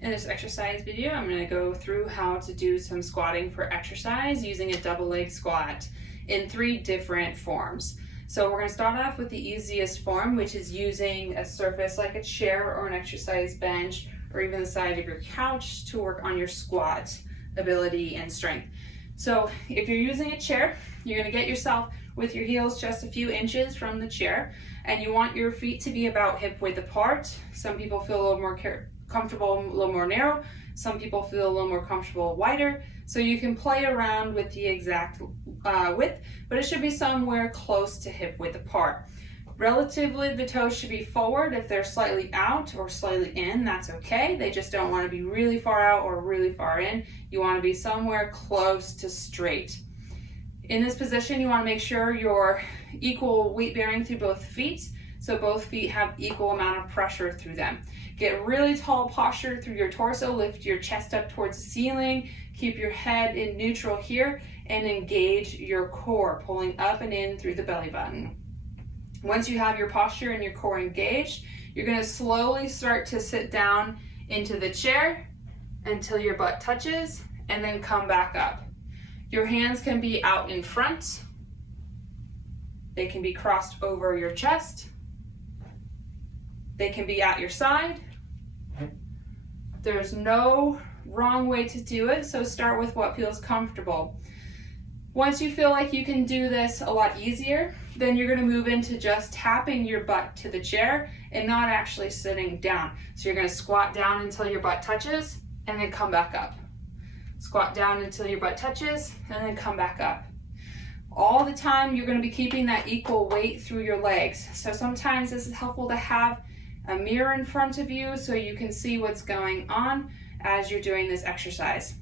In this exercise video, I'm going to go through how to do some squatting for exercise using a double leg squat in 3 different forms. So we're going to start off with the easiest form, which is using a surface like a chair or an exercise bench or even the side of your couch to work on your squat ability and strength. So if you're using a chair, you're going to get yourself with your heels just a few inches from the chair, and you want your feet to be about hip width apart. Some people feel a little more comfortable, a little more narrow. Some people feel a little more comfortable wider. So you can play around with the exact width, but it should be somewhere close to hip width apart. Relatively, the toes should be forward. If they're slightly out or slightly in, that's okay. They just don't want to be really far out or really far in. You want to be somewhere close to straight. In this position, you want to make sure you're equal weight bearing through both feet, so both feet have equal amount of pressure through them. Get really tall posture through your torso, lift your chest up towards the ceiling, keep your head in neutral here, and engage your core, pulling up and in through the belly button. Once you have your posture and your core engaged, you're going to slowly start to sit down into the chair until your butt touches, and then come back up. Your hands can be out in front. They can be crossed over your chest. They can be at your side. There's no wrong way to do it, so start with what feels comfortable. Once you feel like you can do this a lot easier, then you're going to move into just tapping your butt to the chair and not actually sitting down. So you're going to squat down until your butt touches and then come back up. Squat down until your butt touches and then come back up. All the time you're going to be keeping that equal weight through your legs. So sometimes this is helpful to have a mirror in front of you so you can see what's going on as you're doing this exercise.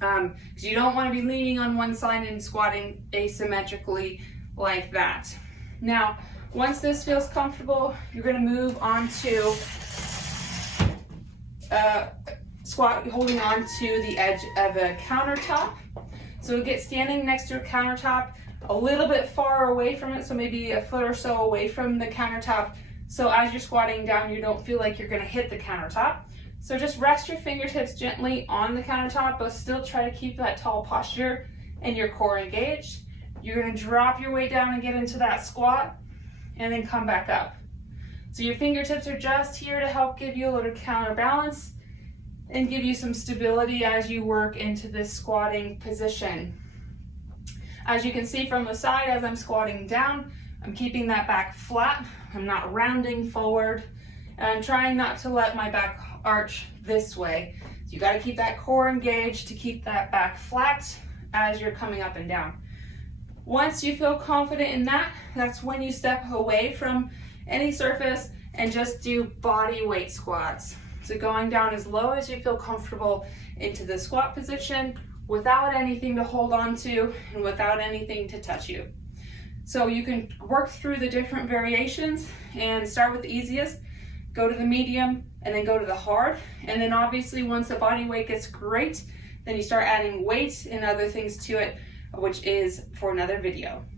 Because you don't want to be leaning on one side and squatting asymmetrically like that. Now, once this feels comfortable, you're going to move on to squat holding on to the edge of a countertop. So get standing next to a countertop, a little bit far away from it, so maybe a foot or so away from the countertop. So as you're squatting down, you don't feel like you're going to hit the countertop. So just rest your fingertips gently on the countertop, but still try to keep that tall posture and your core engaged. You're going to drop your weight down and get into that squat, and then come back up. So your fingertips are just here to help give you a little counterbalance and give you some stability as you work into this squatting position. As you can see from the side, as I'm squatting down, I'm keeping that back flat. I'm not rounding forward, and I'm trying not to let my back arch this way. So you got to keep that core engaged to keep that back flat as you're coming up and down. Once you feel confident in that, that's when you step away from any surface and just do body weight squats. So going down as low as you feel comfortable into the squat position without anything to hold on to and without anything to touch you. So you can work through the different variations and start with the easiest, go to the medium, and then go to the hard. And then obviously once the body weight gets great, then you start adding weight and other things to it, which is for another video.